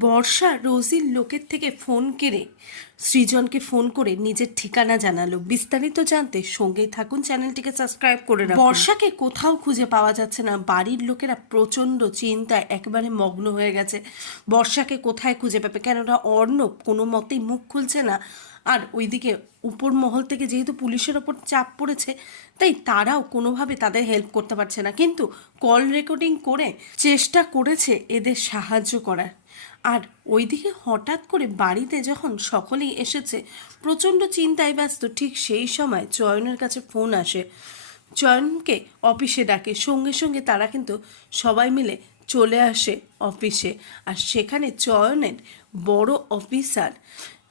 বর্ষা রোজির লোকের থেকে ফোন কেড়ে সৃজনকে ফোন করে নিজের ঠিকানা জানালো। বিস্তারিত জানতে সঙ্গেই থাকুন, চ্যানেলটিকে সাবস্ক্রাইব করে রাখুন। বর্ষাকে কোথাও খুঁজে পাওয়া যাচ্ছে না। বাড়ির লোকেরা প্রচণ্ড চিন্তায় একেবারে মগ্ন হয়ে গেছে। বর্ষাকে কোথায় খুঁজে পাবে? কেননা অর্ণব কোনো মতেই মুখ খুলছে না। আর ওইদিকে উপর মহল থেকে যেহেতু পুলিশের ওপর চাপ পড়েছে, তাই তারাও কোনোভাবে তাদের হেল্প করতে পারছে না। কিন্তু কল রেকর্ডিং করে চেষ্টা করেছে এদের সাহায্য করার। আর ওইদিকে হঠাৎ করে বাড়িতে যখন সকলেই এসেছে, প্রচণ্ড চিন্তায় ব্যস্ত, ঠিক সেই সময় চয়নের কাছে ফোন আসে। চয়নকে অফিসে ডাকে। সঙ্গে সঙ্গে তারা কিন্তু সবাই মিলে চলে আসে অফিসে। আর সেখানে চয়নের বড় অফিসার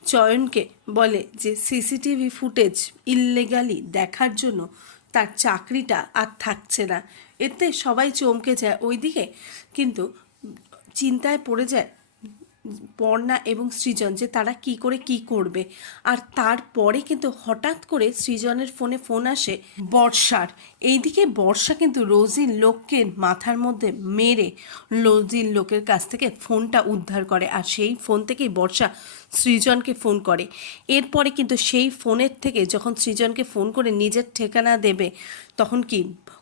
চয়নকে বলে যে, সিসিটিভি ফুটেজ ইললিগালি দেখার জন্য তার চাকরিটা আর থাকছে না। এতে সবাই চমকে যায়। ওইদিকে কিন্তু চিন্তায় পড়ে যায় বর্ণা এবং সৃজন যে তারা কি করে কি করবে। আর তারপরে কিন্তু হঠাৎ করে সৃজনের ফোনে ফোন আসে বর্ষার। এইদিকে বর্ষা কিন্তু রোজির লোককে মাথার মধ্যে মেরে রোজির লোকের কাছ থেকে ফোনটা উদ্ধার করে আর সেই ফোন থেকেই বর্ষা সৃজনকে ফোন করে। এরপরে কিন্তু সেই ফোনের থেকে যখন সৃজনকে ফোন করে নিজের ঠিকানা দেবে, তখন কি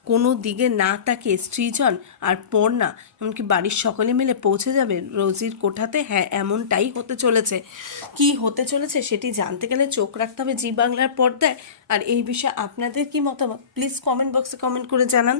কোনো দিকে না তাকিয়ে স্ত্রীজন আর পর্ণা, এমনকি বাড়ির সকলে মিলে পৌঁছে যাবে রোজির কোঠাতে হ্যাঁ এমনটাই হতে চলেছে। কি হতে চলেছে সেটি জানতে গেলে চোখ রাখতে হবে জি বাংলার পর্দায়। আর এই বিষয়ে আপনাদের কি মতামত? প্লিজ কমেন্ট বক্সে কমেন্ট করে জানান।